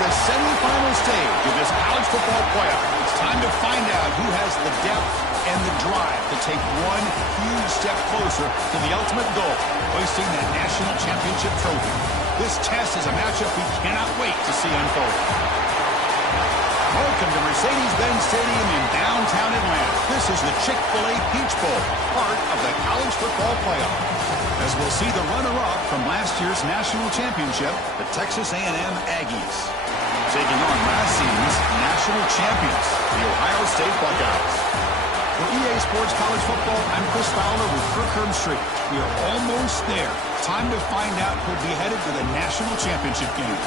the semifinal stage of this college football playoff. It's time to find out who has the depth and the drive to take one huge step closer to the ultimate goal, hoisting that national championship trophy. This test is a matchup we cannot wait to see unfold. Welcome to Mercedes-Benz Stadium in downtown Atlanta. This is the Chick-fil-A Peach Bowl, part of the college football playoff. As we'll see the runner-up from last year's national championship, the Texas A&M Aggies, taking on last season's national champions, the Ohio State Buckeyes. For EA Sports College Football, I'm Chris Fowler with Kirk Herbstreit. We are almost there. Time to find out who'll be headed to the national championship game.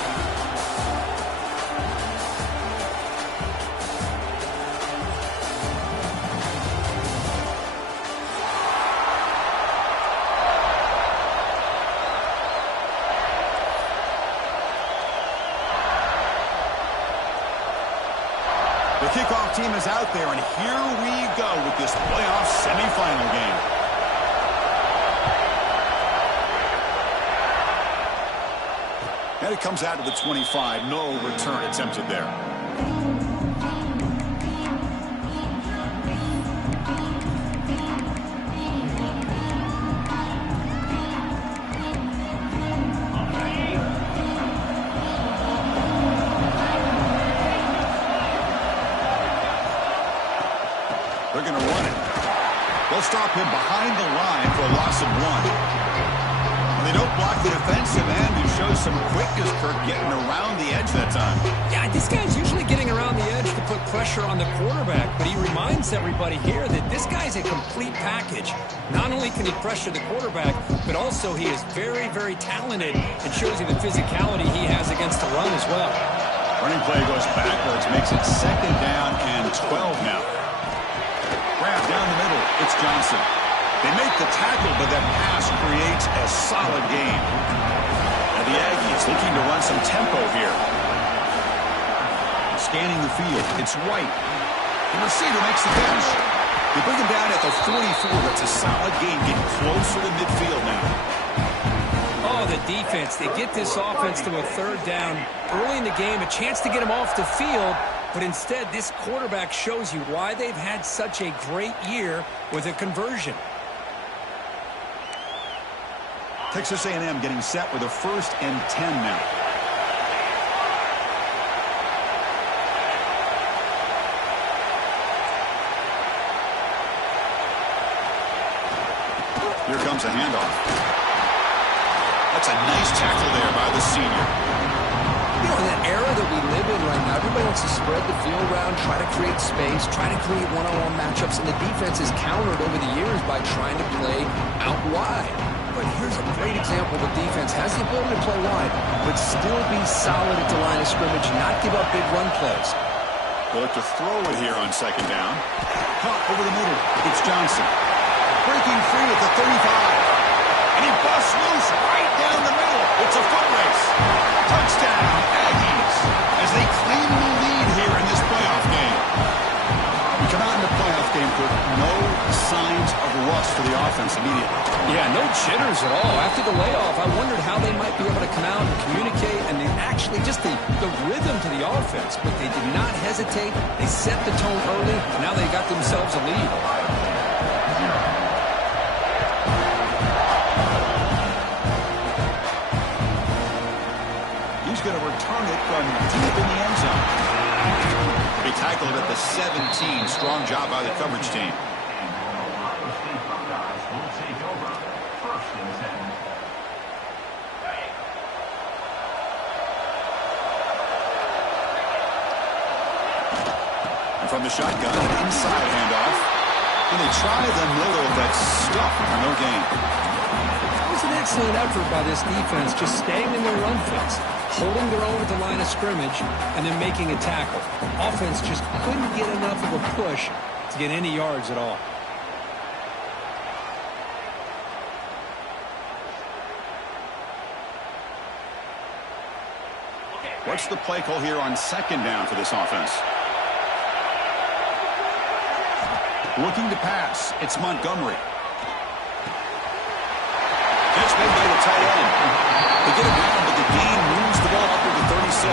The kickoff team is out there, and here we go with this playoff semifinal game. And it comes out to the 25. No return attempted there. They're going to run it. They'll stop him behind the line for a loss of 1. And they don't block the defensive end, who shows some quickness, Kirk, getting around the edge that time. Yeah, this guy's usually getting around the edge to put pressure on the quarterback, but he reminds everybody here that this guy's a complete package. Not only can he pressure the quarterback, but also he is very, very talented and shows you the physicality he has against the run as well. Running play goes backwards, makes it 2nd down and 12 now. Grab down the middle, it's Johnson. They make the tackle, but that pass creates a solid gain. And the Aggies looking to run some tempo here. Scanning the field, it's White. The receiver makes the catch. They bring him down at the 44. That's a solid gain, getting closer to midfield now. Oh, the defense. They get this offense to a 3rd down early in the game, a chance to get him off the field. But instead, this quarterback shows you why they've had such a great year with a conversion. Texas A&M getting set with a 1st and 10 now. Here comes a handoff. That's a nice tackle there by the senior. You know, in that era that we live in right now, everybody wants to spread the field around, try to create space, try to create one-on-one matchups, and the defense is countered over the years by trying to play out wide. But here's a great example. The defense has the ability to play wide, but still be solid at the line of scrimmage, not give up big run plays. They'll look to throw it here on 2nd down. Caught over the middle. It's Johnson. Breaking free at the 35. And he busts loose right down the middle. It's a foot race. Touchdown, Aggies, as they claim the lead here in this playoff game. We come out in the playoff game, Kirk, no signs of rust for the offense immediately. Yeah, no jitters at all. After the layoff, I wondered how they might be able to come out and communicate, and they actually just the rhythm to the offense. But they did not hesitate. They set the tone early. Now they got themselves a lead. Going to return it from deep in the end zone. They tackled it at the 17. Strong job by the coverage team. And from the shotgun, an inside handoff. And they try the middle, but stuff for no gain. That was an excellent effort by this defense, just staying in their run fits, holding their own at the line of scrimmage, and then making a tackle. Offense just couldn't get enough of a push to get any yards at all. What's the play call here on 2nd down for this offense? Looking to pass. It's Montgomery. Catch made by the tight end. They get it down, but the gain moves the ball up to the 36.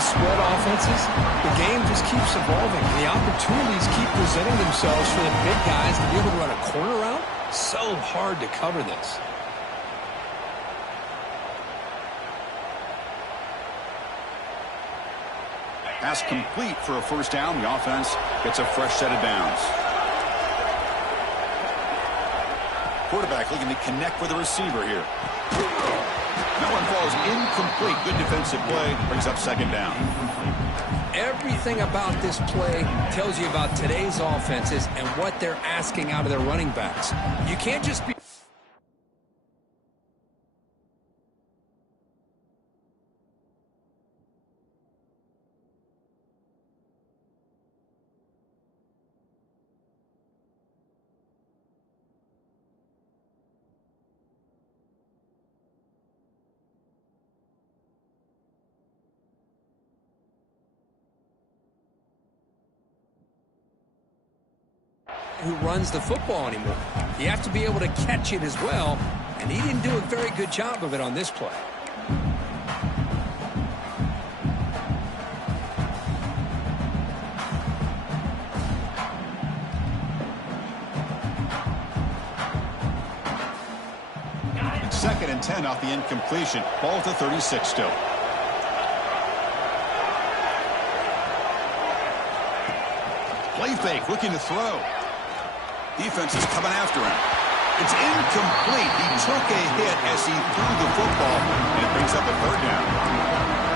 these spread offenses, the game just keeps evolving. The opportunities keep presenting themselves for the big guys to be able to run a corner route. So hard to cover this. Pass complete for a first down. The offense gets a fresh set of downs. Quarterback looking to connect with the receiver here. That one falls incomplete. Good defensive play. Brings up second down. Everything about this play tells you about today's offenses and what they're asking out of their running backs. You can't just be... who runs the football anymore. You have to be able to catch it as well, and he didn't do a very good job of it on this play. Second and 10 off the incompletion. Ball to 36 still. Play fake, looking to throw. Defense is coming after him. It's incomplete. He took a hit as he threw the football, and it brings up a third down.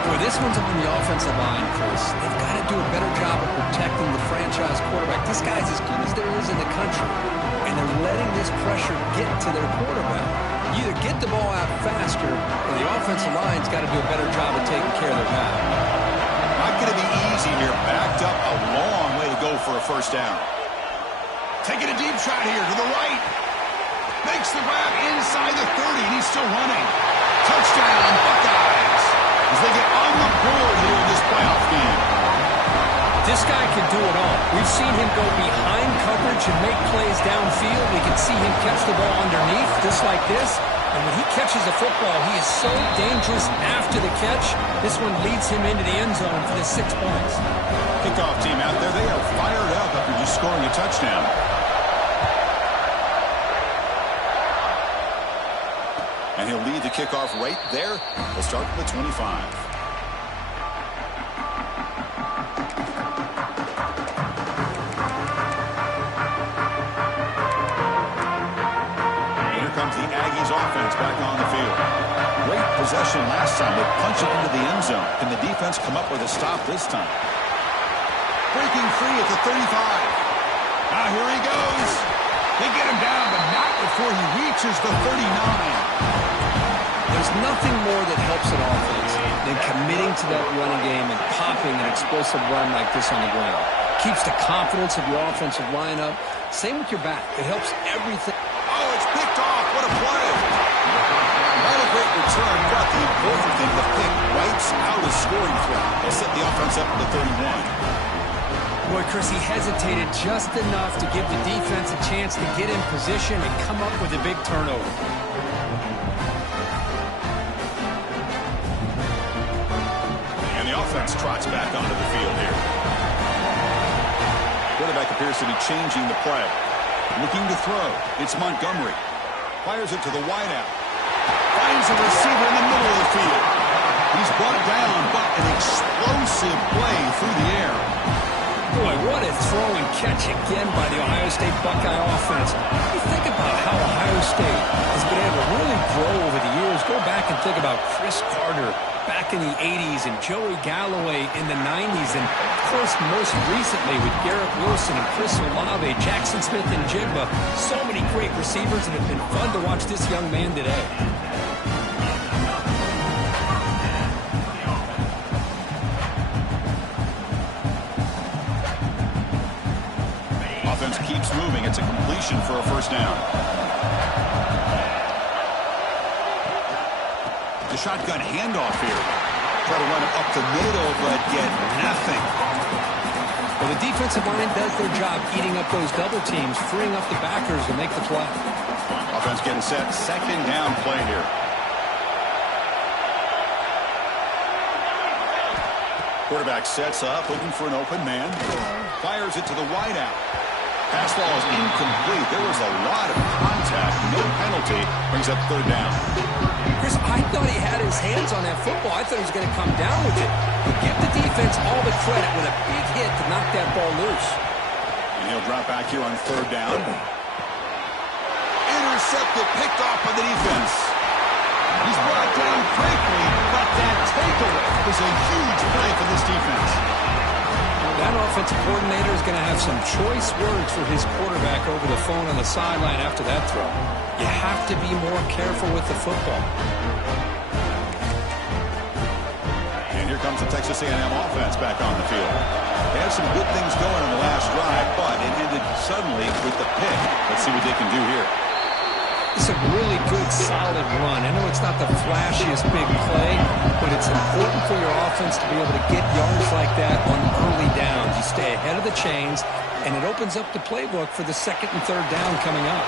Boy, this one's on the offensive line, Chris. They've got to do a better job of protecting the franchise quarterback. This guy's as good as there is in the country, and they're letting this pressure get to their quarterback. You either get the ball out faster, or the offensive line's got to do a better job of taking care of their guy. Not going to be easy here. Backed up a long way to go for a first down. Taking a deep shot here to the right. Makes the grab inside the 30, and he's still running. Touchdown, Buckeyes, as they get on the board here in this playoff game. This guy can do it all. We've seen him go behind coverage and make plays downfield. We can see him catch the ball underneath, just like this. And when he catches the football, he is so dangerous after the catch. This one leads him into the end zone for the 6 points. Kickoff team out there, they are fired up after just scoring a touchdown. And he'll lead the kickoff right there. We'll start from the 25. Comes the Aggies offense back on the field. Great possession last time. They punch it into the end zone. Can the defense come up with a stop this time? Breaking free at the 35. Now here he goes. They get him down, but not before he reaches the 39. There's nothing more that helps an offense than committing to that running game and popping an explosive run like this on the ground. Keeps the confidence of your offensive lineup. Same with your back. It helps everything. Oh, it's picked off. What a play. Not a great return, but the important thing, the pick wipes out a scoring threat. They'll set the offense up at the 31. Boy, Chris, he hesitated just enough to give the defense a chance to get in position and come up with a big turnover. And the offense trots back onto the field here. Quarterback appears to be changing the play. Looking to throw. It's Montgomery. Fires it to the wideout. Finds a receiver in the middle of the field. He's brought down, but an explosive play through the air. Boy, what a throw and catch again by the Ohio State Buckeye offense. You think about how Ohio State has been able to really grow over the years. Go back and think about Chris Carter back in the 80s and Joey Galloway in the 90s. And, of course, most recently with Garrett Wilson and Chris Olave, Jackson Smith and Jigba. So many great receivers, and it's been fun to watch this young man today. Offense keeps moving. It's a completion for a first down. The shotgun handoff here. Try to run it up the middle, but get nothing. Well, the defensive line does their job eating up those double teams, freeing up the backers to make the play. Offense getting set. Second down play here. Quarterback sets up, looking for an open man. Fires it to the wideout. Pass ball is incomplete. There was a lot of contact. No penalty. Brings up third down. Chris, I thought he had his hands on that football. I thought he was going to come down with it. But give the defense all the credit with a big hit to knock that ball loose. And he'll drop back here on third down. Intercepted, picked off by the defense. He's brought down quickly, but that takeaway is a huge play for this defense. That offensive coordinator is going to have some choice words for his quarterback over the phone on the sideline after that throw. You have to be more careful with the football. And here comes the Texas A&M offense back on the field. They had some good things going on the last drive, but it ended suddenly with the pick. Let's see what they can do here. It's a really good, solid run. I know it's not the flashiest big play, but it's important for your offense to be able to get yards like that on early downs. You stay ahead of the chains, and it opens up the playbook for the second and third down coming up.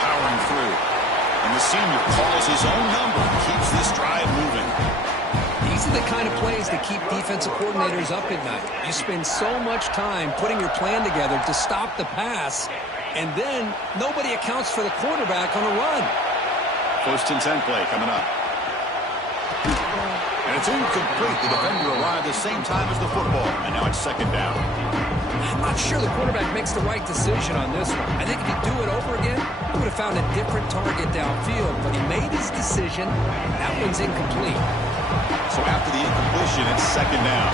Powering through. And the senior calls his own number, keeps this drive moving. These are the kind of plays that keep defensive coordinators up at night. You spend so much time putting your plan together to stop the pass, and then nobody accounts for the quarterback on a run. 1st and 10 play coming up. And it's incomplete. The defender arrived the same time as the football, and now it's second down. I'm not sure the quarterback makes the right decision on this one. I think if he'd do it over again, he would have found a different target downfield, but he made his decision. That one's incomplete. So after the incompletion, it's second down.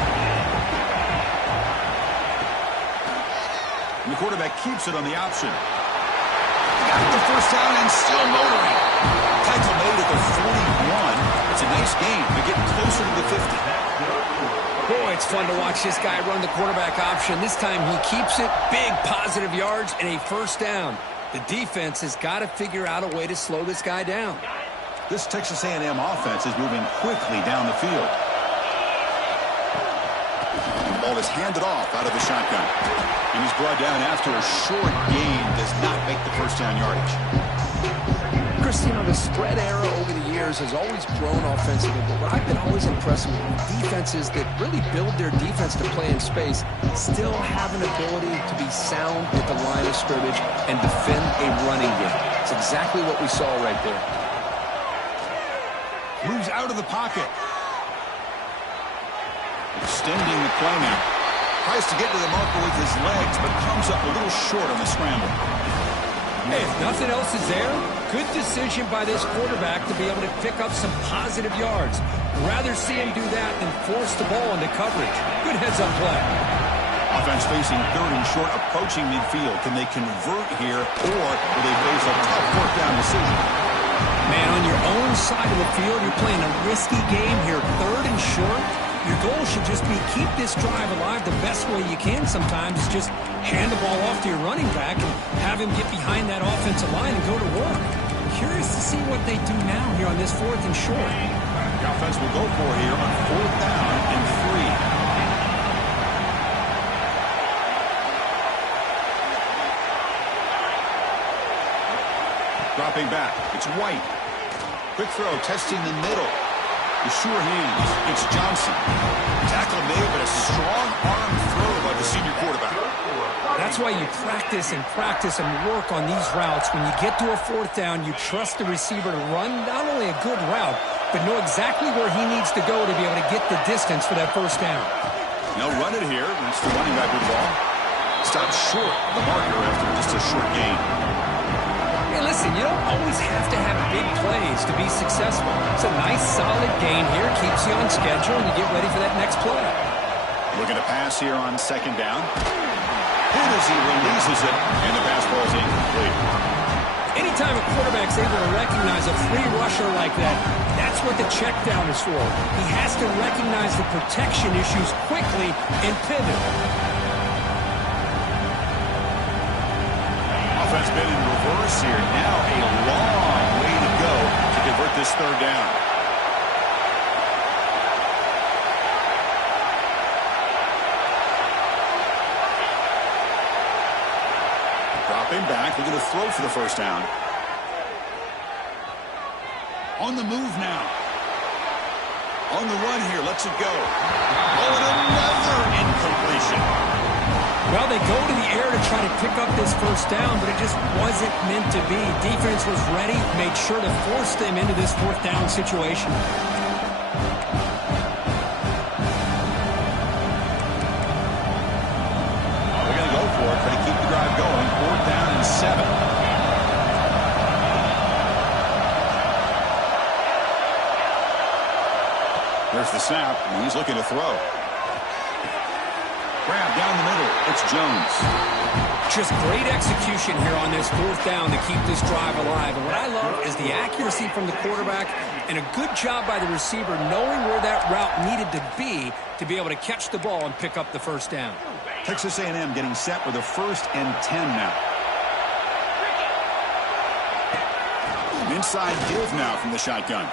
And the quarterback keeps it on the option. Got the first down and still motoring. Tackle made at the 41. It's a nice game. They're getting closer to the 50. Boy, it's fun to watch this guy run the quarterback option. This time he keeps it. Big positive yards and a first down. The defense has got to figure out a way to slow this guy down. This Texas A&M offense is moving quickly down the field. And the ball is handed off out of the shotgun. And he's brought down after a short gain. Does not make the first down yardage. Chris, you know, the spread era over the years has always grown offensively, but what I've been always impressed with defenses that really build their defense to play in space still have an ability to be sound at the line of scrimmage and defend a running game. It's exactly what we saw right there. Moves out of the pocket. Extending the play now. Tries to get to the marker with his legs, but comes up a little short on the scramble. Hey, if nothing else is there, good decision by this quarterback to be able to pick up some positive yards. Rather see him do that than force the ball into coverage. Good heads-up play. Offense facing third and short, approaching midfield. Can they convert here, or will they face a tough fourth down decision? Man, on your own side of the field, you're playing a risky game here. Third and short. Your goal should just be keep this drive alive the best way you can sometimes. Is just hand the ball off to your running back and have him get behind that offensive line and go to work. Curious to see what they do now here on this 4th and short. The offense will go for it here on 4th down and 3. Dropping back. It's White. Quick throw, testing the middle. The sure hands. It's Johnson. Tackle made, but a strong arm throw by the senior quarterback. That's why you practice and work on these routes. When you get to a 4th down, you trust the receiver to run not only a good route, but know exactly where he needs to go to be able to get the distance for that first down. They'll run it here. It's the running back with the ball. Stops short of the marker after just a short gain. Hey, listen, you don't always have to have big plays to be successful. It's a nice, solid gain here. Keeps you on schedule, and you get ready for that next play. Looking to pass here on second down. And as he releases it, and the pass ball is incomplete. Anytime a quarterback's able to recognize a free rusher like that, that's what the check down is for. He has to recognize the protection issues quickly and pivot. Offense been in reverse here. Now a long way to go to convert this third down. Dropping back, looking to throw for the first down. On the move now. On the run here, lets it go. Oh, and another incompletion. Well, they go to the air to try to pick up this first down, but it just wasn't meant to be. Defense was ready, made sure to force them into this fourth down situation. They're going to go for it, try to keep the drive going. 4th down and 7. There's the snap, and he's looking to throw. Grab down the middle. It's Jones. Just great execution here on this 4th down to keep this drive alive. And what I love is the accuracy from the quarterback and a good job by the receiver knowing where that route needed to be able to catch the ball and pick up the first down. Texas A&M getting set with a 1st and 10 now. Inside give now from the shotgun.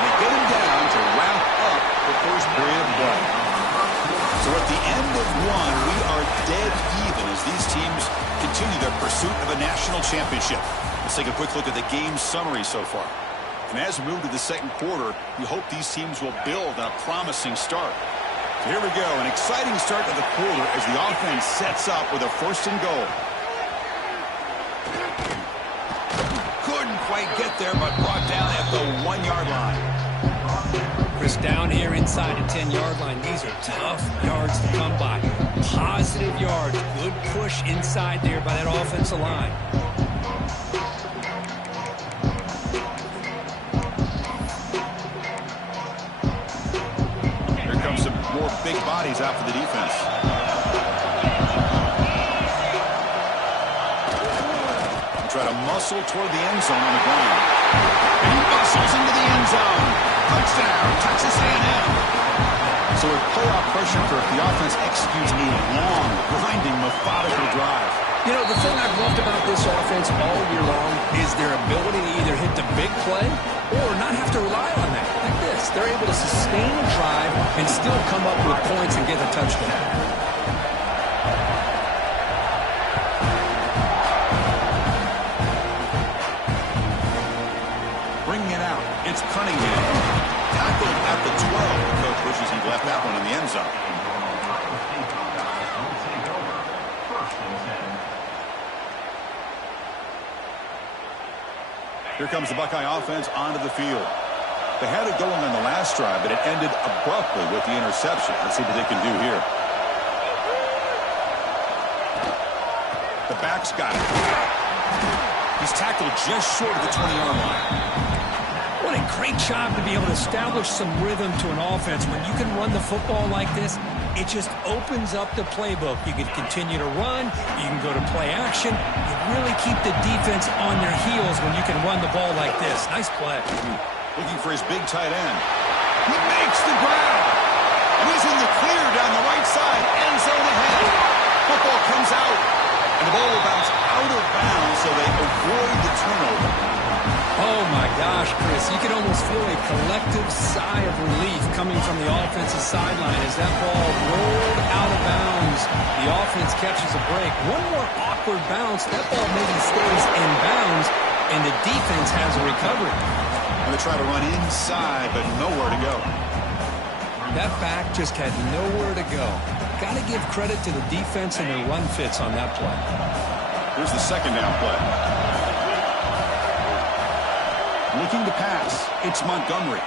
They get him down to wrap up the first period of play. So at the end of one, we are dead even as these teams continue their pursuit of a national championship. Let's take a quick look at the game summary so far. And as we move to the second quarter, we hope these teams will build on a promising start. So here we go, an exciting start to the quarter as the offense sets up with a 1st and goal. Couldn't quite get there, but brought down at the 1-yard line. Chris, down here inside the 10-yard line. These are tough yards to come by. Positive yards. Good push inside there by that offensive line. Here comes some more big bodies out for the defense. Try to muscle toward the end zone on the ground. And he muscles into the end zone. Touchdown, Texas A&M. So with playoff pressure for if the offense executes a long, grinding, methodical drive. You know, the thing I've loved about this offense all year long is their ability to either hit the big play or not have to rely on that. Like this, they're able to sustain a drive and still come up with points and get a touchdown. It's Cunningham. Tackled at the 12. The coach wishes he'd left that one in the end zone. Here comes the Buckeye offense onto the field. They had it going on the last drive, but it ended abruptly with the interception. Let's see what they can do here. The back's got it. He's tackled just short of the 20-yard line. What a great job to be able to establish some rhythm to an offense. When you can run the football like this, it just opens up the playbook. You can continue to run. You can go to play action. You really keep the defense on their heels when you can run the ball like this. Nice play. Looking for his big tight end. He makes the grab. And he's in the clear down the right side. End zone ahead. Football comes out. And the ball will bounce out of bounds so they avoid the turnover. Oh, my gosh, Chris. You can almost feel a collective sigh of relief coming from the offensive sideline as that ball rolled out of bounds. The offense catches a break. One more awkward bounce. That ball maybe stays in bounds, and the defense has a recovery. And they try to run inside, but nowhere to go. That back just had nowhere to go. Got to give credit to the defense and their run fits on that play. Here's the second down play. Looking to pass. It's Montgomery.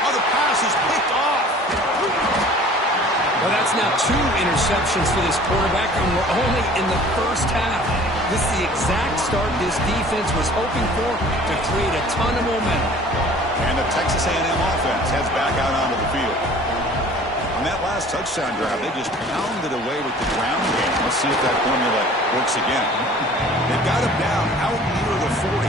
Oh, the pass is picked off. Well, that's now 2 interceptions for this quarterback, and we're only in the first half. This is the exact start this defense was hoping for to create a ton of momentum. And the Texas A&M offense heads back out onto the field. On that last touchdown drive, they just pounded away with the ground game. Let's see if that formula works again. They've got him down out near the 40.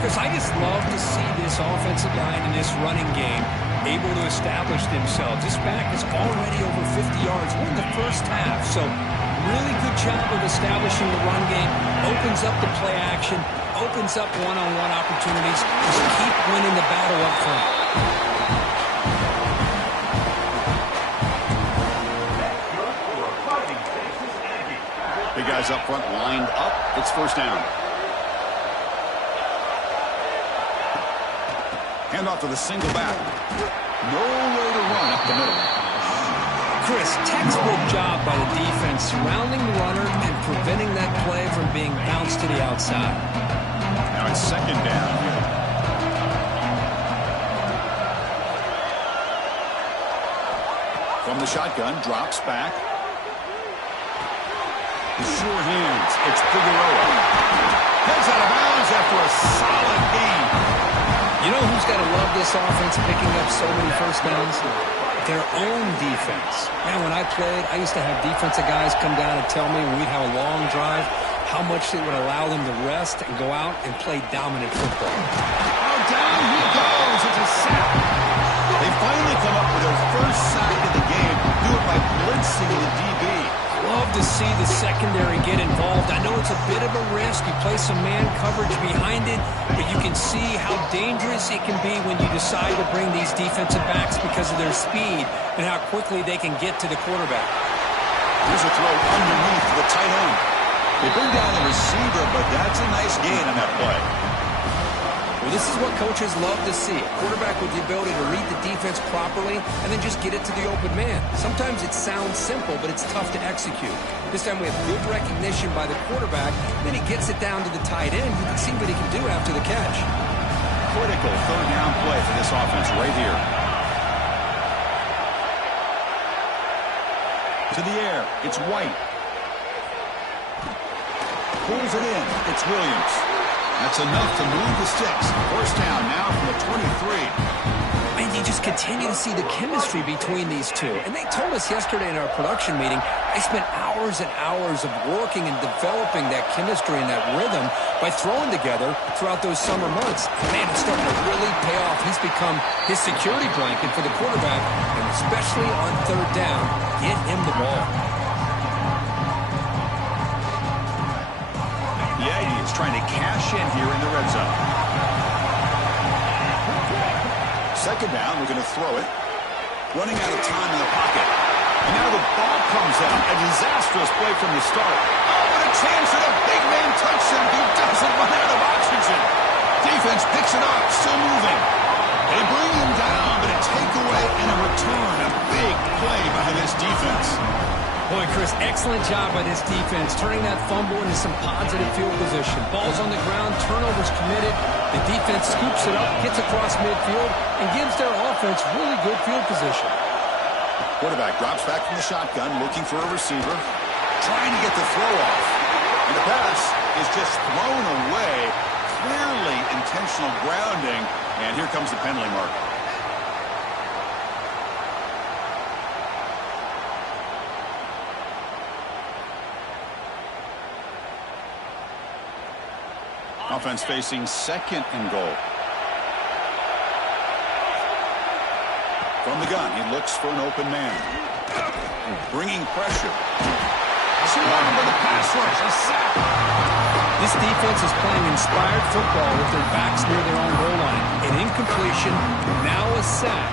Chris, I just love to see this offensive line in this running game able to establish themselves. This back is already over 50 yards. We're in the first half, so really good job of establishing the run game. Opens up the play action, opens up one-on-one opportunities. Just keep winning the battle up front. Big guys up front lined up. It's first down. Hand off to the single back. No way to run up the middle. Chris, textbook job by the defense surrounding the runner and preventing that play from being bounced to the outside. Now it's second down here. From the shotgun, drops back. Sure hands. It's Figueroa. Heads out of bounds after a solid game. You know who's got to love this offense picking up so many first downs? Their own defense. Man, when I played, I used to have defensive guys come down and tell me when we'd have a long drive how much it would allow them to rest and go out and play dominant football. Oh, down he goes. It's a sack. They finally come up with their first sack of the game. Do it by blitzing the DB. Love to see the secondary get involved. I know it's a bit of a risk. You play some man coverage behind it, but you can see how dangerous it can be when you decide to bring these defensive backs because of their speed and how quickly they can get to the quarterback. Here's a throw underneath the tight end. They bring down the receiver, but that's a nice gain on that play. Well, this is what coaches love to see. A quarterback with the ability to read the defense properly and then just get it to the open man. Sometimes it sounds simple, but it's tough to execute. This time we have good recognition by the quarterback. Then he gets it down to the tight end. You can see what he can do after the catch. Critical third down play for this offense right here. To the air. It's White. Pulls it in. It's Williams. That's enough to move the sticks. First down now from the 23. And you just continue to see the chemistry between these two. And they told us yesterday in our production meeting, they spent hours and hours of working and developing that chemistry and that rhythm by throwing together throughout those summer months. Man, it's starting to really pay off. He's become his security blanket for the quarterback, and especially on third down, get him the ball. The Aggies trying to cash in here in the red zone. Second down, we're going to throw it. Running out of time in the pocket. And now the ball comes out. A disastrous play from the start. Oh, and a chance at a big man touchdown. He doesn't run out of oxygen. Defense picks it up, still moving. They bring him down, but a takeaway and a return. A big play by this defense. Boy, Chris, excellent job by this defense, turning that fumble into some positive field position. Ball's on the ground, turnovers committed. The defense scoops it up, gets across midfield, and gives their offense really good field position. Quarterback drops back from the shotgun, looking for a receiver, trying to get the throw off. And the pass is just thrown away. Clearly intentional grounding, and here comes the penalty mark. Offense facing second and goal. From the gun, he looks for an open man. Bringing pressure. Swarmed by the pass rush. A sack. This defense is playing inspired football with their backs near their own goal line. An incompletion, now a sack.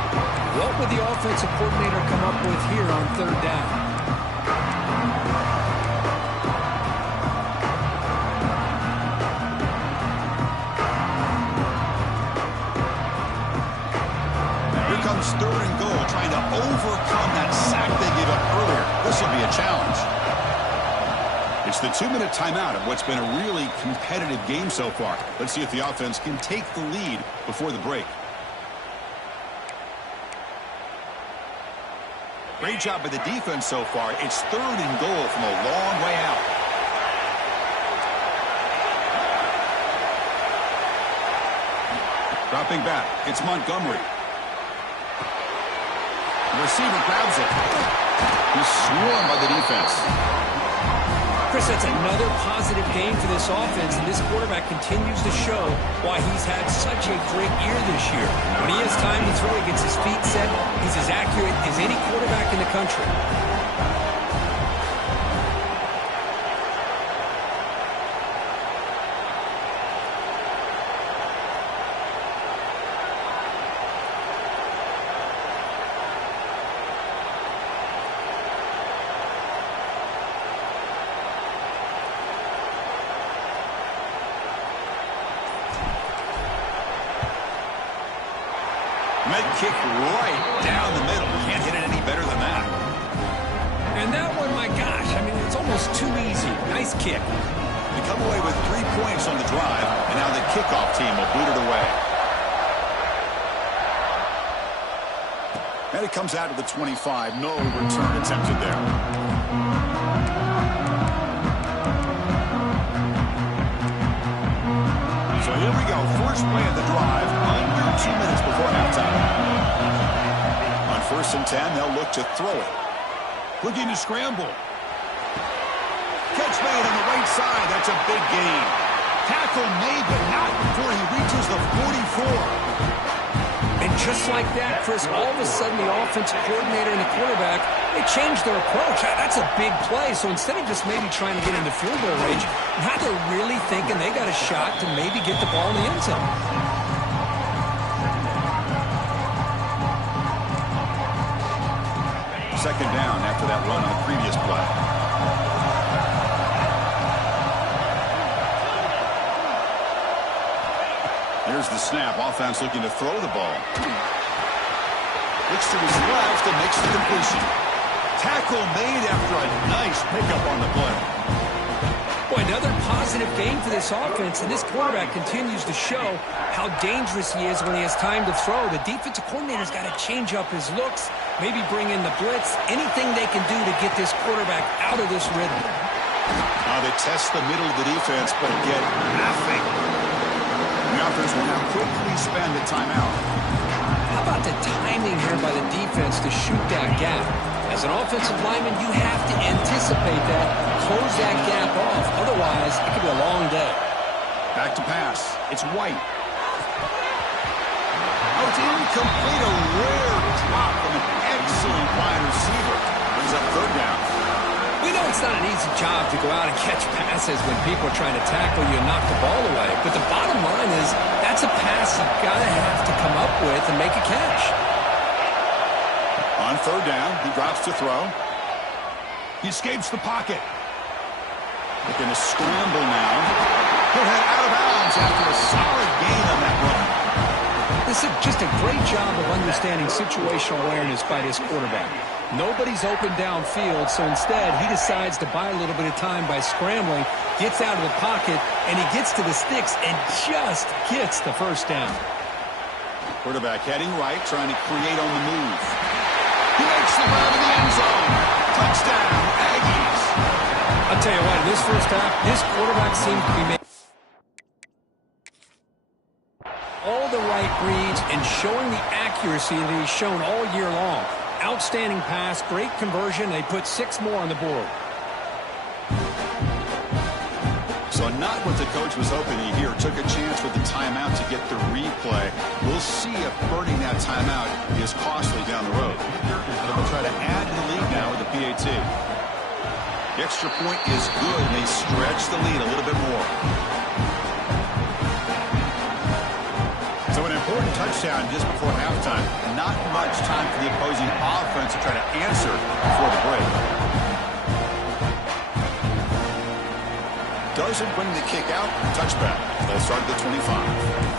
What would the offensive coordinator come up with here on third down? Third and goal, trying to overcome that sack they gave up earlier. This will be a challenge. It's the 2-minute timeout of what's been a really competitive game so far. Let's see if the offense can take the lead before the break. Great job by the defense so far. It's third and goal from a long way out. Dropping back, it's Montgomery. The receiver grabs it. He's swarmed by the defense. Chris, that's another positive game for this offense, and this quarterback continues to show why he's had such a great year this year. When he has time to throw, he gets his feet set. He's as accurate as any quarterback in the country. Med kick right down the middle. Can't hit it any better than that. And that one, my gosh, I mean, it's almost too easy. Nice kick. We come away with 3 points on the drive, and now the kickoff team will boot it away. And it comes out to the 25. No return attempted there. So here we go. First play of the drive. Under 2 minutes before halftime. On 1st and 10, they'll look to throw it. Looking to scramble. Catch made on the right side. That's a big gain. Tackle made, but not before he reaches the 44. And just like that, Chris, all of a sudden the offensive coordinator and the quarterback, they changed their approach. That's a big play. So instead of just maybe trying to get into field goal range, now they're really thinking they got a shot to maybe get the ball in the end zone. Second down after that run on the previous play. Here's the snap. Offense looking to throw the ball. Looks to his left and makes the completion. Tackle made after a nice pickup on the play. Boy, another positive game for this offense, and this quarterback continues to show how dangerous he is when he has time to throw. The defensive coordinator's got to change up his looks, maybe bring in the blitz, anything they can do to get this quarterback out of this rhythm. Now they test the middle of the defense, but get nothing. The offense will now quickly spend a timeout. How about the timing here by the defense to shoot that gap? As an offensive lineman, you have to anticipate that, close that gap off. Otherwise, it could be a long day. Back to pass. It's White. Oh, it's incomplete. A rare drop from an excellent wide receiver. Brings up 3rd down. We know it's not an easy job to go out and catch passes when people are trying to tackle you and knock the ball away. But the bottom line is that's a pass you've got to have to come up with and make a catch. On 3rd down, he drops to throw. He escapes the pocket. Looking to scramble now. He'll head out of bounds after a solid gain on that run. This is just a great job of understanding situational awareness by this quarterback. Nobody's open downfield, so instead he decides to buy a little bit of time by scrambling, gets out of the pocket, and he gets to the sticks and just gets the 1st down. Quarterback heading right, trying to create on the move. He makes the run to the end zone. Touchdown, Aggies. I'll tell you what, in this first half, this quarterback seemed to be making all the right reads and showing the accuracy that he's shown all year long. Outstanding pass, great conversion. They put 6 more on the board. So not what the coach was hoping to hear. Took a chance with the timeout to get the replay. We'll see if burning that timeout is costly down the road. But they'll try to add to the lead now with the PAT. The extra point is good, and they stretch the lead a little bit more. So an important touchdown just before halftime. Not much time for the opposing offense to try to answer before the break. Doesn't bring the kick out. Touchback. They'll start at the 25.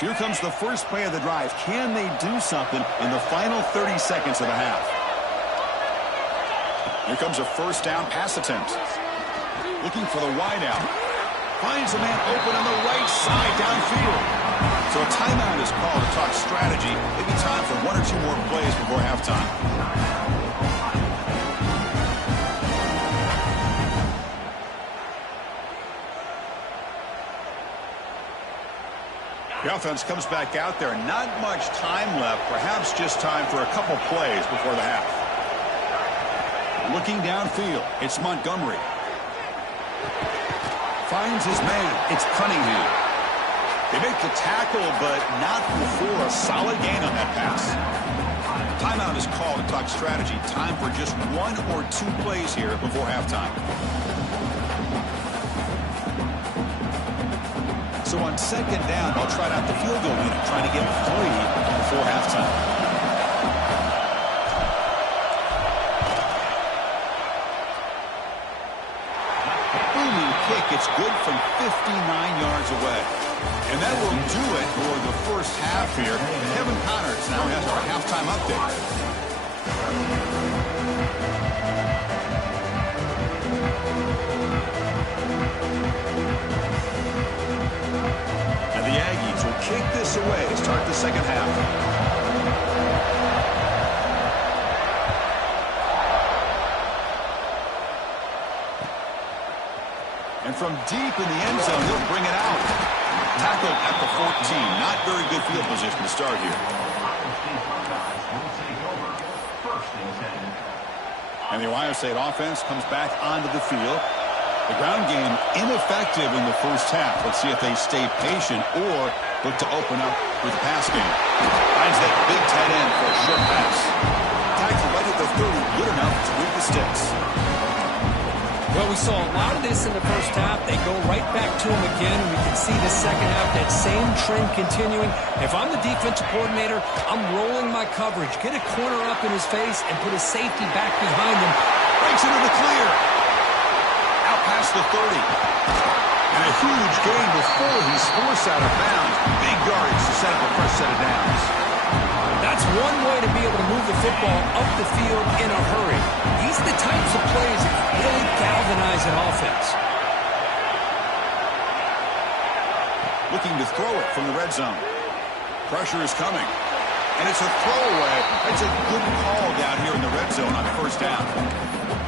Here comes the first play of the drive. Can they do something in the final 30 seconds of the half? Here comes a 1st down pass attempt. Looking for the wide out. Finds a man open on the right side downfield. So a timeout is called to talk strategy. Maybe time for 1 or 2 more plays before halftime. The offense comes back out there. Not much time left. Perhaps just time for a couple plays before the half. Looking downfield, it's Montgomery. Finds his man. It's Cunningham. They make the tackle, but not before a solid gain on that pass. Timeout is called to talk strategy. Time for just 1 or 2 plays here before halftime. So on 2nd down, they'll try out the field goal unit, trying to get 3 before halftime. And that will do it for the first half here. Kevin Connors now has our halftime update. And the Aggies will kick this away to start the second half. And from deep in the end zone, he'll bring it out. Tackled at the 14. Not very good field position to start here. And the Ohio State offense comes back onto the field. The ground game ineffective in the first half. Let's see if they stay patient or look to open up with the pass game. Finds that big tight end for a short pass. Tackled right at the 30, good enough to move the sticks. Well, we saw a lot of this in the first half. They go right back to him again, and we can see the second half, that same trend continuing. If I'm the defensive coordinator, I'm rolling my coverage. Get a corner up in his face and put his safety back behind him. Breaks into the clear. Out past the 30. And a huge gain before he's forced out of bounds. Big yardage to set up a fresh set of downs. That's one way to be able to move the football up the field in a hurry. These are the types of plays that really galvanize an offense. Looking to throw it from the red zone. Pressure is coming. And it's a throwaway. That's a good call down here in the red zone on first down.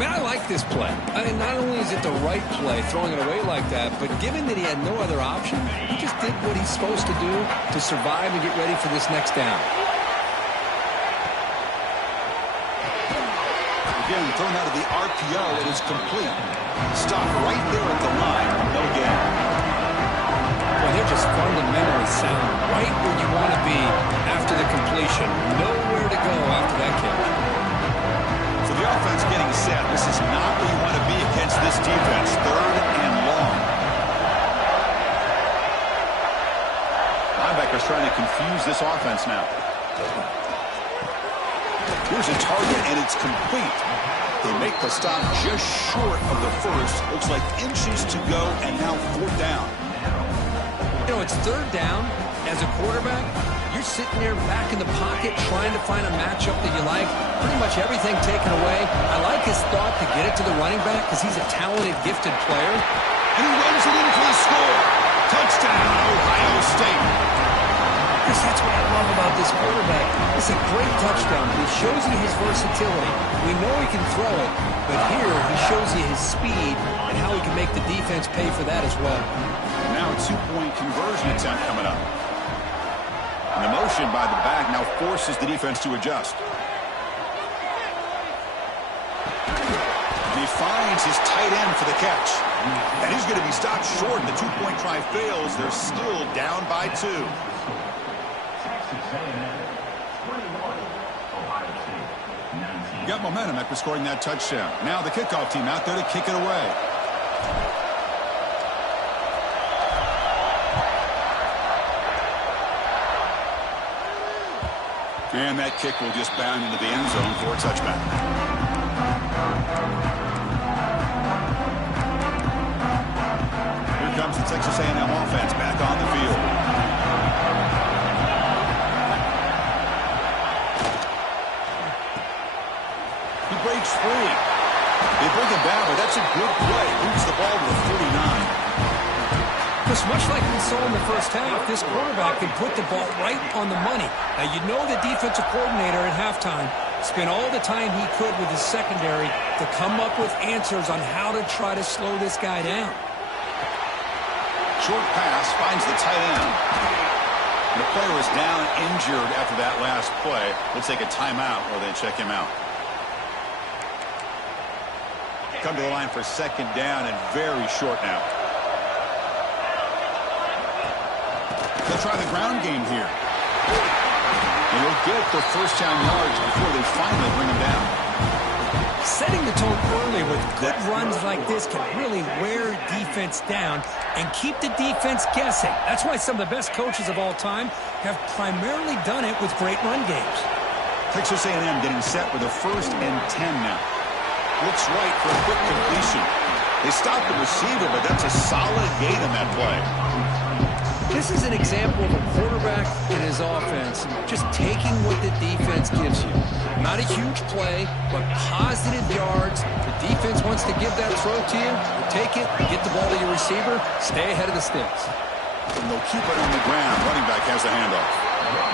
Man, I like this play. I mean, not only is it the right play, throwing it away like that, but given that he had no other option, he just did what he's supposed to do to survive and get ready for this next down. Again, thrown out of the RPO, it is complete. Stop right there at the line, no gain. Well, they're just fundamentally sound, right where you want to be after the completion. Nowhere to go after that catch. So the offense getting set. This is not where you want to be against this defense. Third and long. Linebackers trying to confuse this offense now. Here's a target, and it's complete. They make the stop just short of the first. Looks like inches to go, and now fourth down. You know, it's third down. As a quarterback, you're sitting there back in the pocket trying to find a matchup that you like. Pretty much everything taken away. I like his thought to get it to the running back because he's a talented, gifted player. And he runs it in for the score. Touchdown, Ohio State. Because that's what I love about this quarterback. It's a great touchdown. He shows you his versatility. We know he can throw it, but here he shows you his speed and how he can make the defense pay for that as well. And now a two-point conversion attempt coming up. And the motion by the back now forces the defense to adjust. And he finds his tight end for the catch. And he's going to be stopped short. The two-point try fails. They're still down by 2. Got momentum after scoring that touchdown. Now the kickoff team out there to kick it away. And that kick will just bound into the end zone for a touchback. Here comes the Texas A&M offense back on the field. He breaks free. They bring him down, but that's a good play. Moves the ball to the 49. Because much like we saw in the first half, this quarterback can put the ball right on the money. Now, you know the defensive coordinator at halftime spent all the time he could with his secondary to come up with answers on how to try to slow this guy down. Short pass finds the tight end. The player is down injured after that last play. We'll take a timeout or they check him out. Come to the line for second down and very short now. They'll try the ground game here. And he'll get the first down yards before they finally bring him down. Setting the tone early with good runs like this can really wear defense down and keep the defense guessing. That's why some of the best coaches of all time have primarily done it with great run games. Texas A&M getting set with a 1st and 10 now. Looks right for a quick completion. They stopped the receiver, but that's a solid gain on that play. This is an example of a quarterback and his offense just taking what the defense gives you. Not a huge play, but positive yards. The defense wants to give that throw to you. You take it, get the ball to your receiver, stay ahead of the sticks. And they'll keep it on the ground. Running back has the handoff.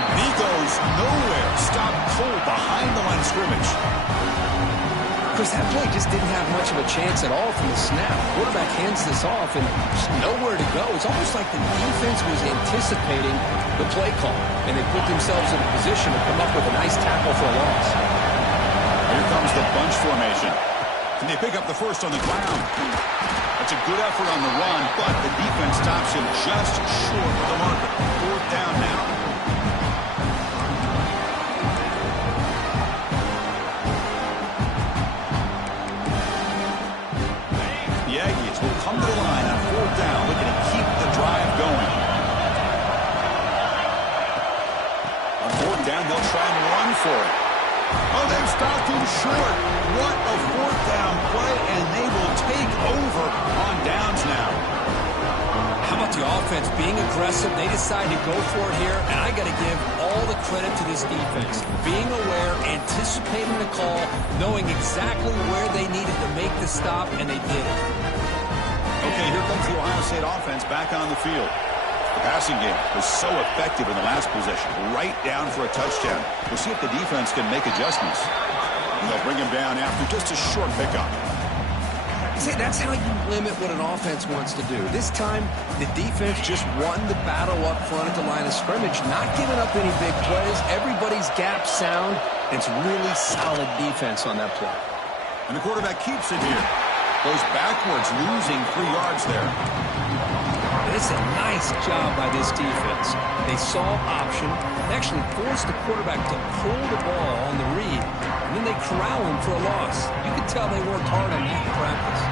And he goes nowhere. Stopped cold behind the line of scrimmage. Chris, that play just didn't have much of a chance at all from the snap. Quarterback hands this off and just nowhere to go. It's almost like the defense was anticipating the play call, and they put themselves in a position to come up with a nice tackle for a loss. Here comes the bunch formation. Can they pick up the first on the ground? That's a good effort on the run, but the defense stops him just short of the marker. Fourth down now. The Aggies will come to the line on fourth down, looking to keep the drive going. On fourth down, they'll try and run for it. Oh, they've stopped him short. What a fourth down play, and they will take over on downs now. How about the offense being aggressive? They decide to go for it here, and I got to give all the credit to this defense. Being aware, anticipating the call, knowing exactly where they needed to make the stop, and they did it. Okay, here comes the Ohio State offense back on the field. The passing game was so effective in the last possession, right down for a touchdown. We'll see if the defense can make adjustments. And they'll bring him down after just a short pickup. See, that's how you limit what an offense wants to do. This time, the defense just won the battle up front at the line of scrimmage, not giving up any big plays. Everybody's gap sound. It's really solid defense on that play. And the quarterback keeps it here. Goes backwards, losing 3 yards there. It's a nice job by this defense. They saw option, actually forced the quarterback to pull the ball on the read, and then they corral him for a loss. You can tell they worked hard on that in practice.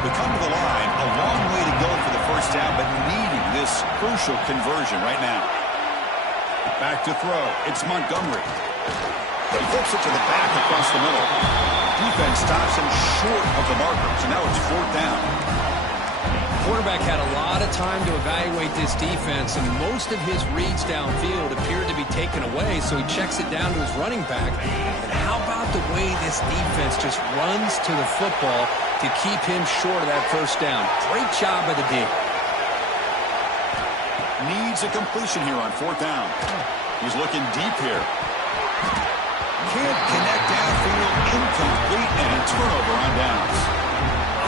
They come to the line, a long way to go for the first down, but needing this crucial conversion right now. Back to throw. It's Montgomery. He flips it to the back across the middle. Defense stops him short of the marker, so now it's fourth down. Quarterback had a lot of time to evaluate this defense, and most of his reads downfield appeared to be taken away, so he checks it down to his running back. And how about the way this defense just runs to the football to keep him short of that first down? Great job by the D. Needs a completion here on fourth down. He's looking deep here. Can't connect downfield, incomplete, and a turnover on downs.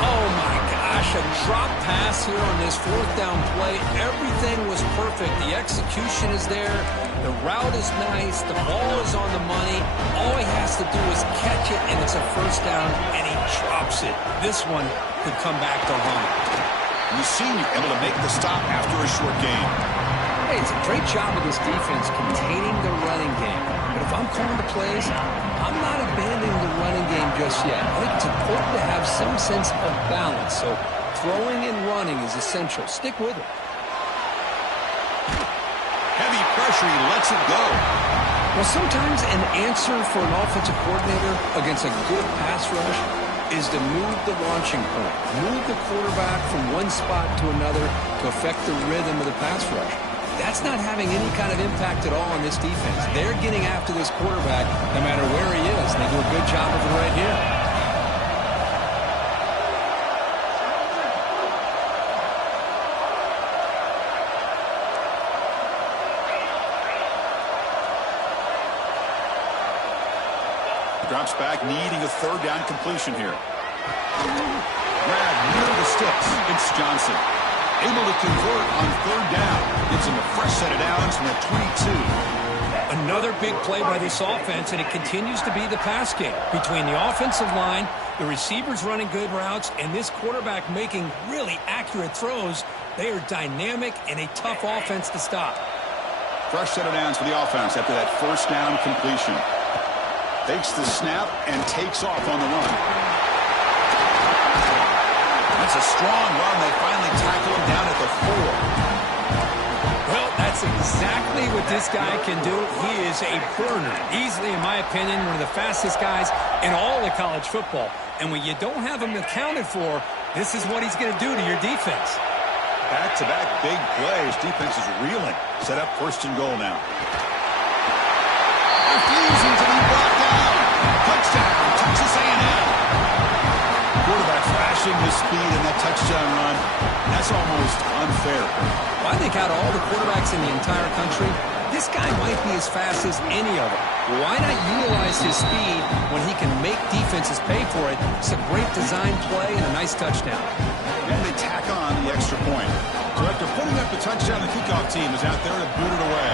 Oh my gosh, a drop pass here on this fourth down play. Everything was perfect. The execution is there. The route is nice. The ball is on the money. All he has to do is catch it, and it's a first down, and he drops it. This one could come back to haunt him. The senior able to make the stop after a short gain. Hey, it's a great job of this defense containing the running game. But if I'm calling the plays, I'm not abandoning the running game just yet. I think it's important to have some sense of balance. So throwing and running is essential. Stick with it. Heavy pressure, he lets it go. Well, sometimes an answer for an offensive coordinator against a good pass rush is to move the launching point. Move the quarterback from one spot to another to affect the rhythm of the pass rush. That's not having any kind of impact at all on this defense. They're getting after this quarterback no matter where he is. They do a good job of it right here. Drops back, needing a third down completion here. Grab near the sticks. It's Johnson. Able to convert on third down. Gives him a fresh set of downs from the 22. Another big play by this offense, and it continues to be the pass game. Between the offensive line, the receivers running good routes, and this quarterback making really accurate throws, they are dynamic and a tough offense to stop. Fresh set of downs for the offense after that first down completion. Takes the snap and takes off on the run. That's a strong run. They finally tackle him down at the 4. Well, that's exactly what this guy can do. He is a burner. Easily, in my opinion, one of the fastest guys in all of college football. And when you don't have him accounted for, this is what he's going to do to your defense. Back-to-back big plays. Defense is reeling. Set up first and goal now. Refusing to be brought down. Touchdown, Texas A&M. Quarterback flashing his speed in that touchdown run. That's almost unfair. Well, I think out of all the quarterbacks in the entire country, this guy might be as fast as any of them. Why not utilize his speed when he can make defenses pay for it? It's a great design play and a nice touchdown. And they tack on the extra point. So after putting up the touchdown, the kickoff team is out there to boot it away.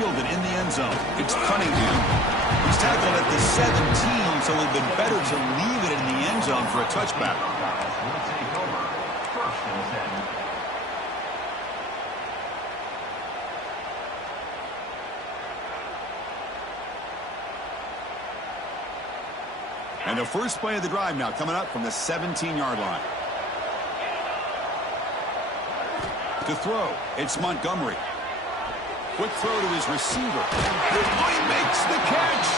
Fielded in the end zone. It's Cunningham. He's tackled at the 17, so it would have been better to leave it in the end zone for a touchback. And the first play of the drive now coming up from the 17-yard line. To throw, it's Montgomery. Quick throw to his receiver. Oh, he makes the catch.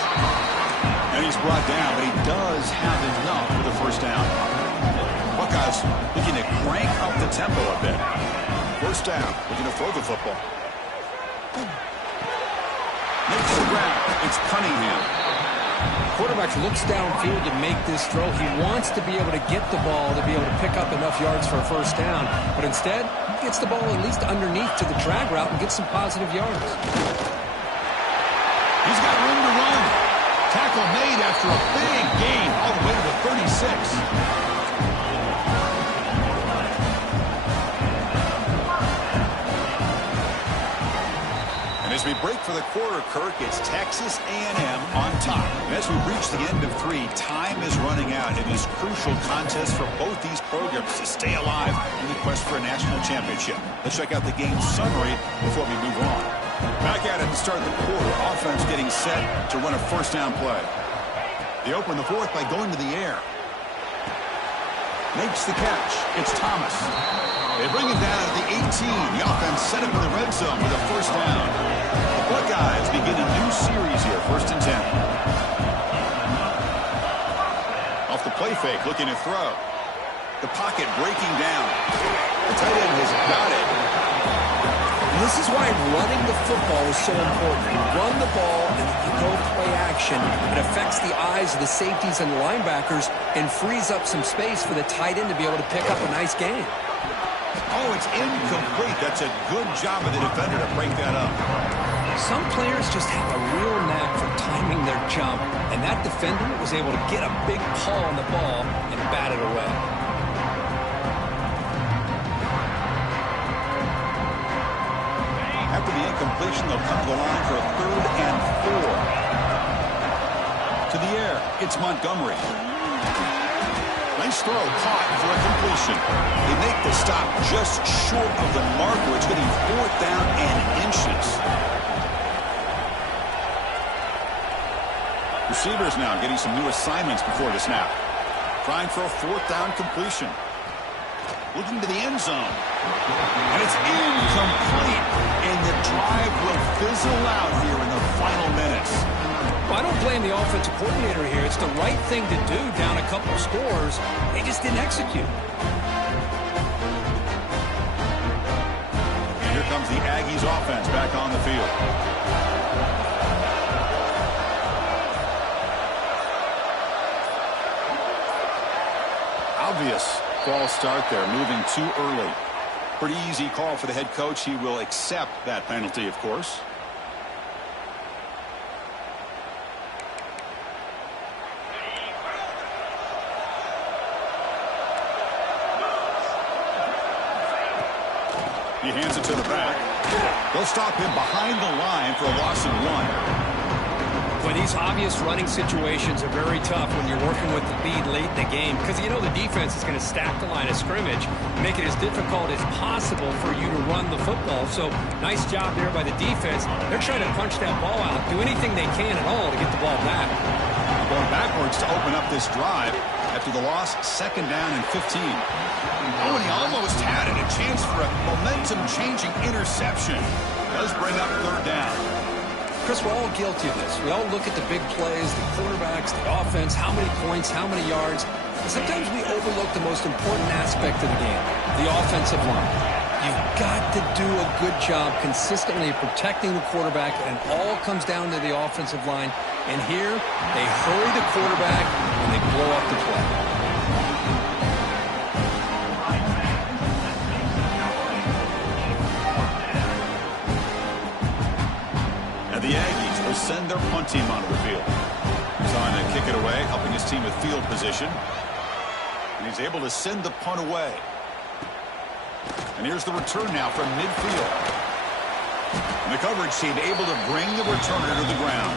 And he's brought down, but he does have enough for the first down. Buckeyes looking to crank up the tempo a bit. First down, looking to throw the football. Makes the grab. It's Cunningham. Quarterback looks downfield to make this throw. He wants to be able to get the ball to be able to pick up enough yards for a first down. But instead, he gets the ball at least underneath to the drag route and gets some positive yards. He's got room to run. Tackle made after a big gain all the way to the 36. As we break for the quarter, Kirk, it's Texas A&M on top. And as we reach the end of 3, time is running out in this crucial contest for both these programs to stay alive in the quest for a national championship. Let's check out the game summary before we move on. Back at it to start the quarter. Offense getting set to run a first down play. They open the fourth by going to the air. Makes the catch. It's Thomas. They bring him down at the 18. The offense set up in the red zone with a first down. The Buckeyes begin a new series here, 1st and 10. Off the play fake, looking to throw. The pocket breaking down. The tight end has got it. And this is why running the football is so important. You run the ball and you go play action. It affects the eyes of the safeties and the linebackers and frees up some space for the tight end to be able to pick up a nice gain. Oh, it's incomplete. That's a good job of the defender to break that up. Some players just have a real knack for timing their jump, and that defender was able to get a big paw on the ball and bat it away. After the incompletion, they'll come to the line for a 3rd and 4. To the air, it's Montgomery. Nice throw, caught for a completion. They make the stop just short of the marker. It's getting 4th down and inches. Receivers now getting some new assignments before the snap. Trying for a 4th down completion. Looking to the end zone. And it's incomplete. And the drive will fizzle out here in the final minutes. Well, I don't blame the offensive coordinator here. It's the right thing to do down a couple scores. They just didn't execute. And here comes the Aggies offense back on the field. Obvious false start there, moving too early. Pretty easy call for the head coach. He will accept that penalty, of course. He hands it to the back. They'll stop him behind the line for a loss of 1. Well, these obvious running situations are very tough when you're working with the lead late in the game because you know the defense is going to stack the line of scrimmage, make it as difficult as possible for you to run the football. So nice job there by the defense. They're trying to punch that ball out, do anything they can at all to get the ball back. Going backwards to open up this drive after the loss, 2nd down and 15. Oh, and he almost had it, a chance for a momentum-changing interception. Does bring up 3rd down. Chris, we're all guilty of this. We all look at the big plays, the quarterbacks, the offense, how many points, how many yards. And sometimes we overlook the most important aspect of the game, the offensive line. You've got to do a good job consistently protecting the quarterback, and it all comes down to the offensive line. And here, they hurry the quarterback, and they blow up the play. The Aggies will send their punt team onto the field. He's on to kick it away, helping his team with field position. And he's able to send the punt away. And here's the return now from midfield. And the coverage team able to bring the returner to the ground.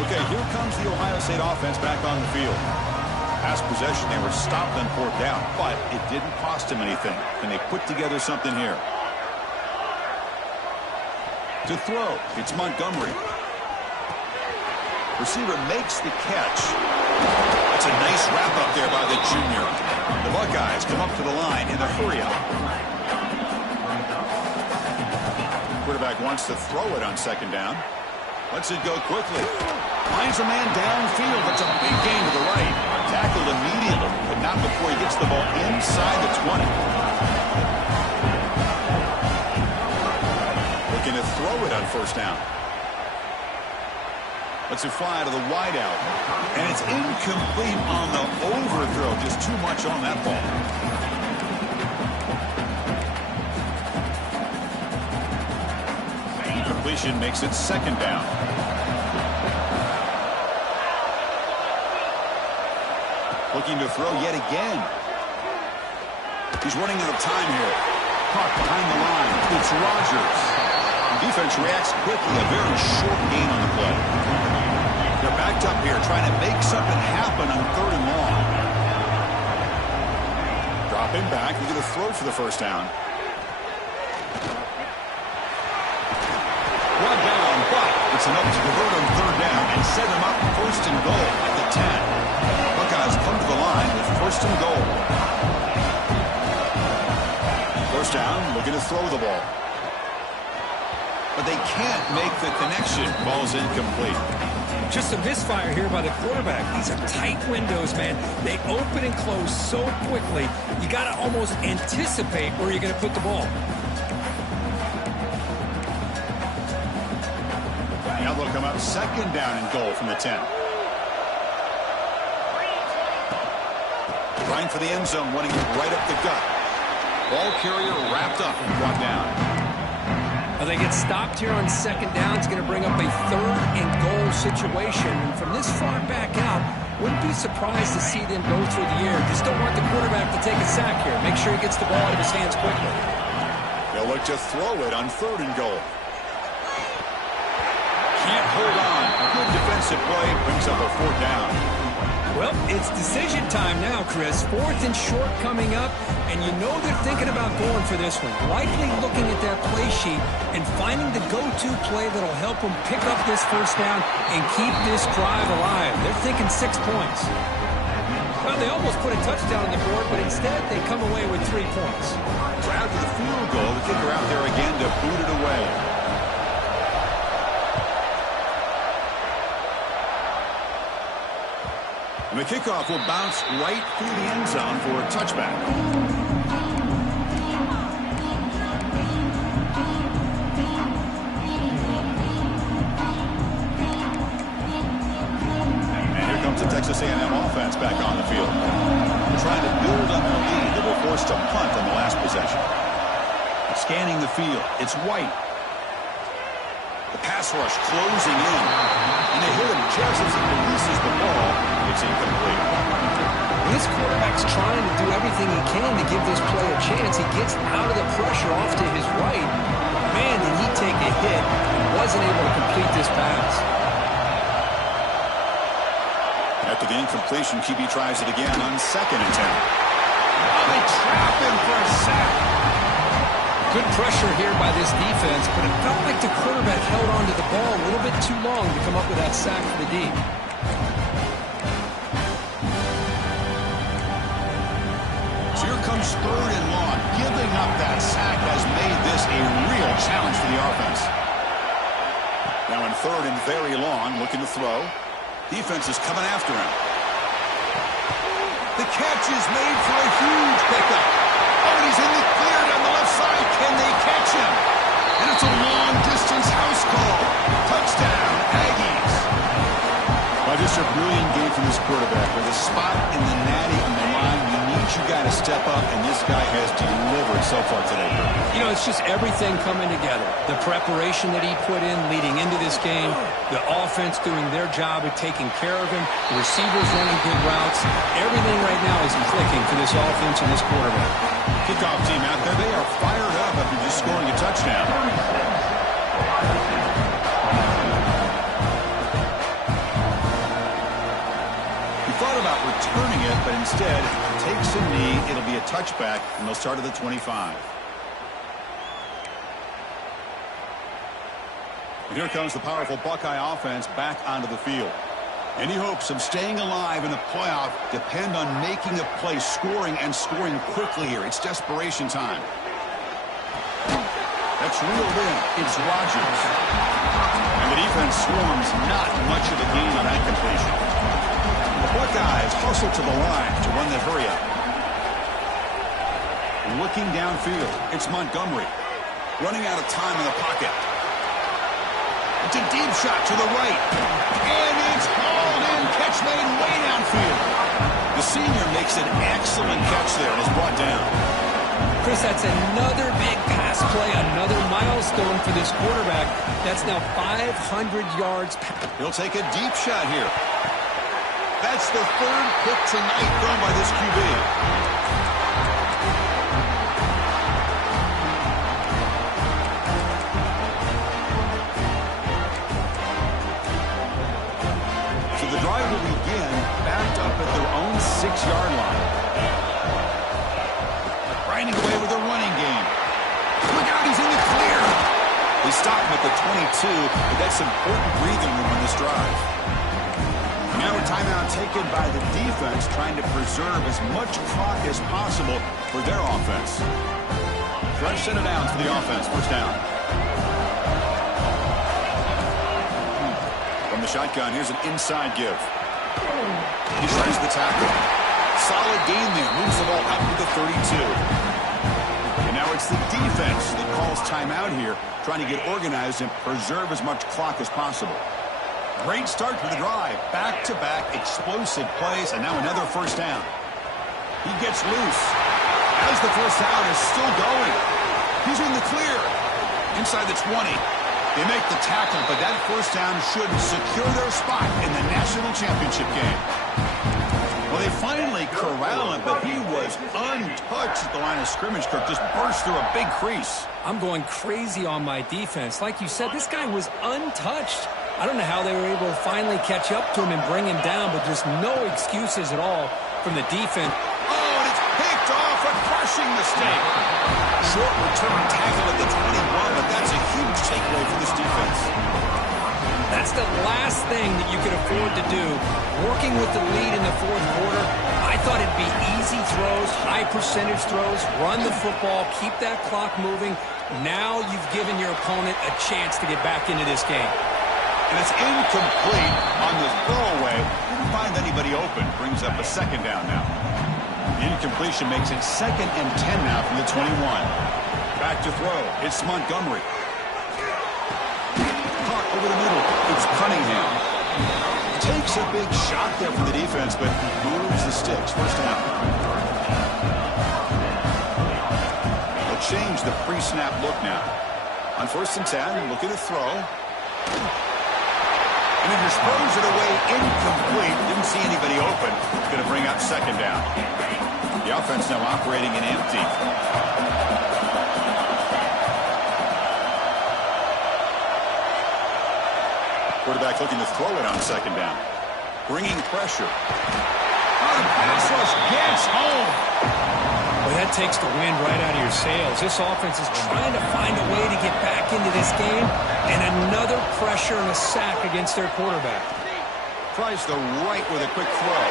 Okay, here comes the Ohio State offense back on the field. Past possession, they were stopped on 4th down, but it didn't cost him anything. And they put together something here. To throw, it's Montgomery. Receiver makes the catch. It's a nice wrap up there by the junior. The Buckeyes come up to the line in the hurry-up. Quarterback wants to throw it on 2nd down. Lets it go quickly. Finds a man downfield. That's a big gain to the right. Tackled immediately, but not before he gets the ball inside the 20. Looking to throw it on 1st down. Lets it fly to the wideout. And it's incomplete on the overthrow. Just too much on that ball. Incompletion makes it 2nd down. Looking to throw yet again. He's running out of time here. Caught behind the line. It's Rodgers. The defense reacts quickly. A very short gain on the play. They're backed up here trying to make something happen on 3rd and long. Drop him back. We're going to throw for the 1st down. Well down, but it's enough to convert on 3rd down and set him up 1st and goal at the 10. Buckeyes come to the line with 1st and goal. 1st down, looking to throw the ball. But they can't make the connection. Ball's incomplete. Just a misfire here by the quarterback. These are tight windows, man. They open and close so quickly. You got to almost anticipate where you're going to put the ball. Now they'll come up 2nd down and goal from the 10. Trying for the end zone, running it right up the gut. Ball carrier wrapped up and brought down. Well, they get stopped here on 2nd down. It's going to bring up a 3rd and goal situation. And from this far back out, wouldn't be surprised to see them go through the air. Just don't want the quarterback to take a sack here. Make sure he gets the ball out of his hands quickly. They'll look to throw it on 3rd and goal. Can't hold on. Good defensive play. Brings up a 4th down. Well, it's decision time now, Chris. 4th and short coming up, and you know they're thinking about going for this one. Likely looking at their play sheet and finding the go-to play that'll help them pick up this 1st down and keep this drive alive. They're thinking 6 points. Well, they almost put a touchdown on the board, but instead they come away with 3 points. So after the field goal, the kicker out there again to boot it away. And the kickoff will bounce right through the end zone for a touchback. And here comes the Texas A&M offense back on the field. They're trying to build on their lead. They were forced to punt on the last possession. Scanning the field, it's White. The pass rush closing in. And they hit him just as he releases the ball. It's incomplete. This quarterback's trying to do everything he can to give this play a chance. He gets out of the pressure off to his right. Man, did he take a hit and wasn't able to complete this pass. After the incompletion, QB tries it again on 2nd and 10. Oh, they trap him for a sack. Good pressure here by this defense, but it felt like the quarterback held on to the ball a little bit too long to come up with that sack for the D. up. That sack has made this a real challenge for the offense. Now in third and very long, looking to throw. Defense is coming after him. The catch is made for a huge pickup. Oh, and he's in the clear down the left side. Can they catch him? And it's a long-distance house call. Touchdown, Aggies. Well, just a brilliant game from this quarterback. With a spot in the natty on the line, you need your guy to step up, and this guy has delivered so far today. You know, it's just everything coming together. The preparation that he put in leading into this game, the offense doing their job of taking care of him, the receivers running good routes. Everything right now is clicking for this offense and this quarterback. Kickoff team out there. They are fired up after just scoring a touchdown. Thought about returning it, but instead takes a knee. It'll be a touchback, and they'll start at the 25. And here comes the powerful Buckeye offense back onto the field. Any hopes of staying alive in the playoff depend on making a play, scoring, and scoring quickly here. It's desperation time. That's reeled in. It's Rodgers. And the defense swarms not much of a gain on that completion. The Buckeyes hustle to the line to run the hurry-up. Looking downfield, it's Montgomery. Running out of time in the pocket. It's a deep shot to the right. And it's hauled in. Catch made way downfield. The senior makes an excellent catch there and is brought down. Chris, that's another big pass play, another milestone for this quarterback. That's now 500 yards. He'll take a deep shot here. That's the third pick tonight thrown by this QB. So the drive will begin backed up at their own 6-yard line. Grinding away with a running game. Look out, he's in the clear. They stop him at the 22, but that's important breathing room on this drive. Now a timeout taken by the defense, trying to preserve as much clock as possible for their offense. Fresh set of downs for the offense. First down. From the shotgun, here's an inside give. He tries the tackle. Solid gain there. Moves the ball out to the 32. And now it's the defense that calls timeout here, trying to get organized and preserve as much clock as possible. Great start to the drive. Back-to-back explosive plays, and now another first down. He gets loose. As the first down is still going. He's in the clear. Inside the 20. They make the tackle, but that first down should secure their spot in the national championship game. Well, they finally corral him, but he was untouched at the line of scrimmage. Kirk just burst through a big crease. I'm going crazy on my defense. Like you said, this guy was untouched. I don't know how they were able to finally catch up to him and bring him down, but there's no excuses at all from the defense. Oh, and it's picked off, a crushing mistake. Short return tackle at the 21, but that's a huge takeaway for this defense. That's the last thing that you could afford to do. Working with the lead in the fourth quarter, I thought it'd be easy throws, high percentage throws, run the football, keep that clock moving. Now you've given your opponent a chance to get back into this game. And it's incomplete on the throwaway. Didn't find anybody open. Brings up a second down now. The incompletion makes it 2nd and 10 now from the 21. Back to throw. It's Montgomery. Caught over the middle. It's Cunningham. Takes a big shot there for the defense, but moves the sticks. First down. They'll change the pre-snap look now. On 1st and 10, looking to throw. And if he throws it away incomplete, didn't see anybody open, it's going to bring up 2nd down. The offense now operating in empty. Quarterback looking to throw it on 2nd down. Bringing pressure. Oh, the pass rush gets home. Well, that takes the wind right out of your sails. This offense is trying to find a way to get back into this game, and another pressure and a sack against their quarterback. Tries the right with a quick throw.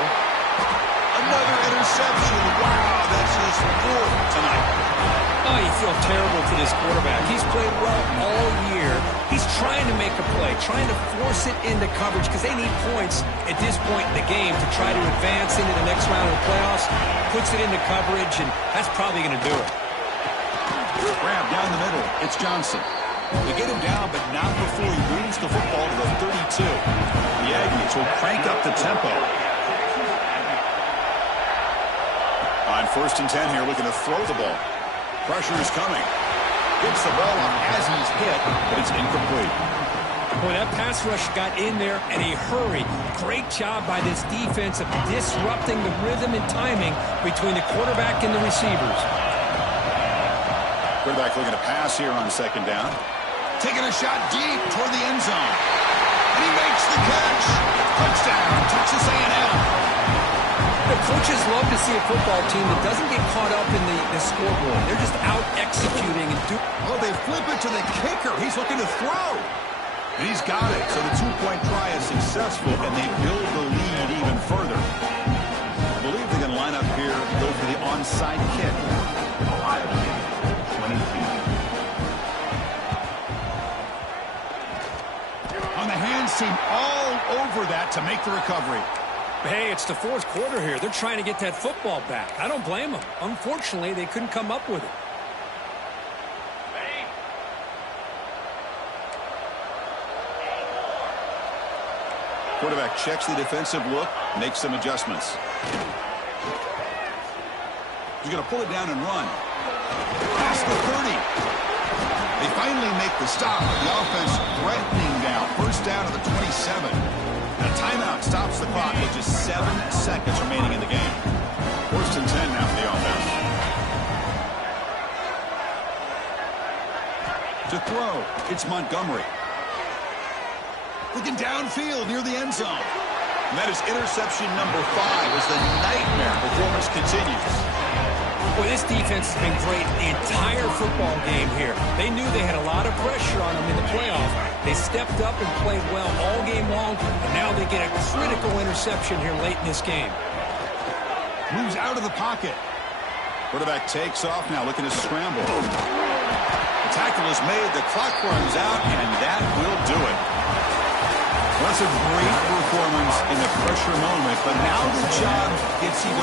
Another interception. Wow, that's his 4th tonight. Oh, you feel terrible for this quarterback. He's played well all year. He's trying to make a play, trying to force it into coverage because they need points at this point in the game to try to advance into the next round of the playoffs. Puts it into coverage, and that's probably going to do it. Grab down the middle. It's Johnson. They get him down, but not before he moves the football to the 32. The Aggies will crank up the tempo. On 1st and 10 here, looking to throw the ball. Pressure is coming. Gets the ball off as he's hit, but it's incomplete. Boy, that pass rush got in there in a hurry. Great job by this defense of disrupting the rhythm and timing between the quarterback and the receivers. Quarterback looking to pass here on 2nd down. Taking a shot deep toward the end zone. And he makes the catch. Touchdown, Texas A&M. The coaches love to see a football team that doesn't get caught up in the scoreboard. They're just out executing and do. Oh, they flip it to the kicker. He's looking to throw. And he's got it. So the 2-point try is successful, and they build the lead even further. I believe they're going to line up here, go for the onside kick. 20 feet. On the hands team, all over that to make the recovery. Hey, it's the 4th quarter here. They're trying to get that football back. I don't blame them. Unfortunately, they couldn't come up with it. Quarterback checks the defensive look, makes some adjustments. He's going to pull it down and run. Past the 30. They finally make the stop. The offense threatening now. 1st down to the 27. A timeout stops the clock with just 7 seconds remaining in the game. 1st and 10 now for the offense. To throw, it's Montgomery. Looking downfield near the end zone. And that is interception number 5 as the nightmare performance continues. Well, this defense has been great the entire football game here. They knew they had a lot of pressure on them in the playoffs. They stepped up and played well all game long, and now they get a critical interception here late in this game. Moves out of the pocket. Quarterback takes off now, looking to scramble. The tackle is made, the clock runs out, and that will do it. Well, that's a great performance in the pressure moment, but now the job gets even